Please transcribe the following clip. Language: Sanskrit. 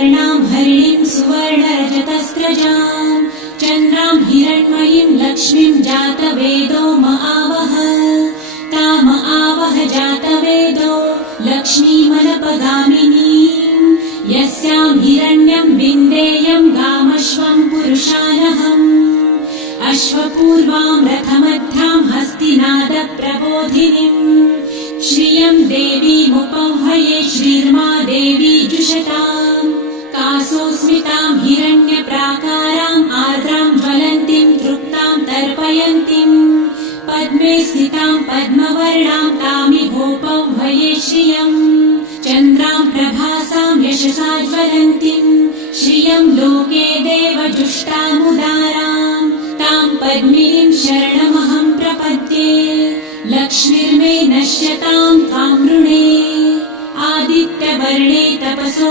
वर्णां हरिणीं सुवर्णरजतस्रजां चन्द्रां हिरण्मयीं लक्ष्मीं जातवेदो महावः ताम आवह जातवेदो लक्ष्मीमनपगामिनीं यस्यां हिरण्यं विन्देयं गामश्वं पुरुषानहम् अश्वपूर्वां रथमध्यां हस्तिनादप्रबोधिनीं श्रियं देवीमुपह्वये श्रीर्मा देवी जुषतां कासोस्मितां हिरण्यप्राकाराम् आर्द्रां ज्वलन्तीं तृप्तां तर्पयन्तीं पद्मे स्थितां पद्मवर्णां तामिहोपह्वये श्रियं चन्द्रां प्रभासां यशसा ज्वलन्तीं श्रियं लोके देवजुष्टामुदारां तां पद्मिनीं शरणमहं प्रपद्ये लक्ष्मीर्मे नश्यतां त्वां वृणे आदित्यवर्णे तपसो